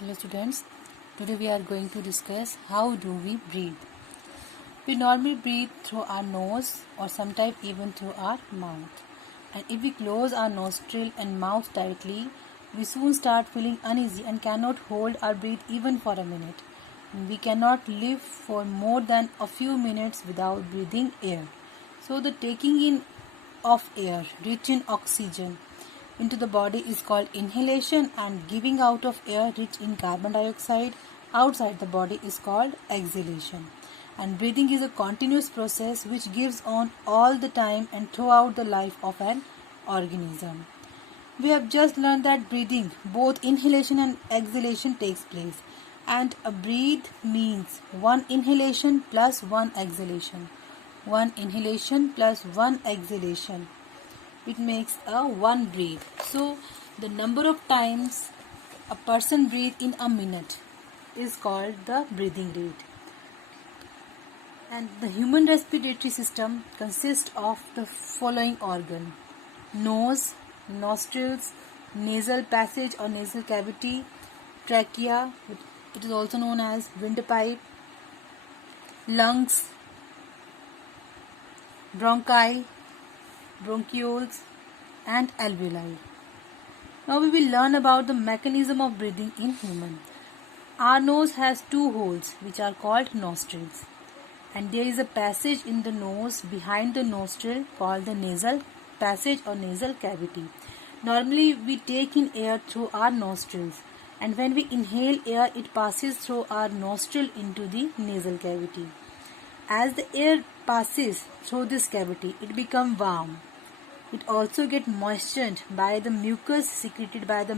Hello students, today we are going to discuss how do we breathe. We normally breathe through our nose or sometimes even through our mouth. And if we close our nostril and mouth tightly, we soon start feeling uneasy and cannot hold our breath even for a minute. We cannot live for more than a few minutes without breathing air. So the taking in of air rich in oxygen into the body is called inhalation, and giving out of air rich in carbon dioxide outside the body is called exhalation. And breathing is a continuous process which gives on all the time and throughout the life of an organism. We have just learned that breathing, both inhalation and exhalation, takes place. And a breathe means one inhalation plus one exhalation. One inhalation plus one exhalation. It makes a one breathe. So the number of times a person breathes in a minute is called the breathing rate. And the human respiratory system consists of the following organ: nose, nostrils, nasal passage or nasal cavity, trachea, it is also known as windpipe, lungs, bronchi, bronchioles and alveoli. Now we will learn about the mechanism of breathing in human. Our nose has two holes which are called nostrils, and there is a passage in the nose behind the nostril called the nasal passage or nasal cavity. Normally we take in air through our nostrils, and when we inhale air it passes through our nostril into the nasal cavity. As the air passes through this cavity, it becomes warm. It also gets moistened by the mucus secreted by the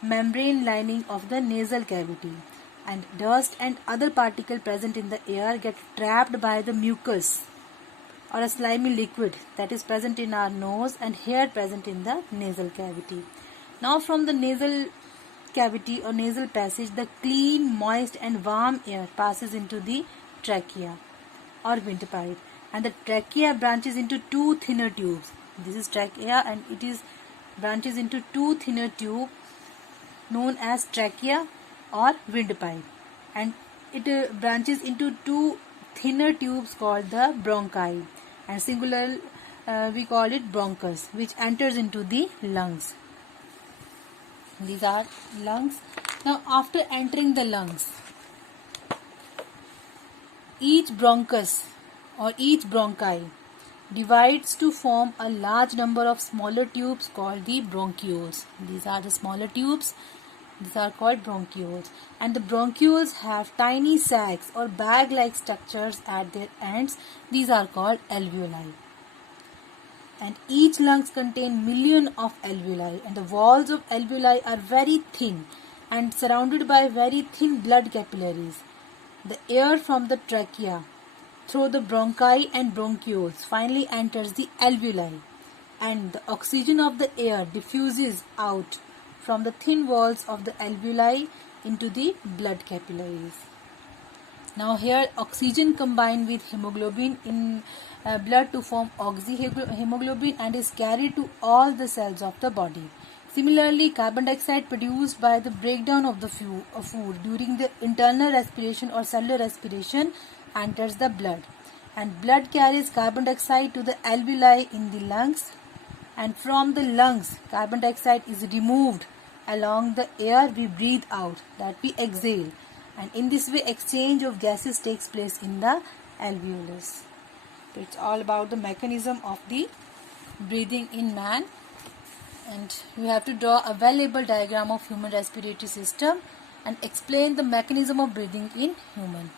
membrane lining of the nasal cavity, and dust and other particles present in the air get trapped by the mucus or a slimy liquid that is present in our nose and hair present in the nasal cavity. Now from the nasal cavity or nasal passage, the clean, moist and warm air passes into the trachea or windpipe, and the trachea branches into two thinner tubes. This is trachea, and it is branches into two thinner tubes known as trachea or windpipe, and it branches into two thinner tubes called the bronchi, and singular we call it bronchus, which enters into the lungs. These are lungs. Now after entering the lungs, each bronchus or each bronchi divides to form a large number of smaller tubes called the bronchioles. These are the smaller tubes. These are called bronchioles. And the bronchioles have tiny sacs or bag-like structures at their ends. These are called alveoli. And each lungs contain millions of alveoli, and the walls of alveoli are very thin and surrounded by very thin blood capillaries. The air from the trachea through the bronchi and bronchioles finally enters the alveoli, and the oxygen of the air diffuses out from the thin walls of the alveoli into the blood capillaries. Now here oxygen combined with hemoglobin in blood to form oxyhemoglobin and is carried to all the cells of the body. Similarly, carbon dioxide produced by the breakdown of the food during the internal respiration or cellular respiration enters the blood, and blood carries carbon dioxide to the alveoli in the lungs, and from the lungs carbon dioxide is removed along the air we breathe out, that we exhale, and in this way exchange of gases takes place in the alveolus. So it's all about the mechanism of the breathing in man, and you have to draw a well-labeled diagram of human respiratory system and explain the mechanism of breathing in human.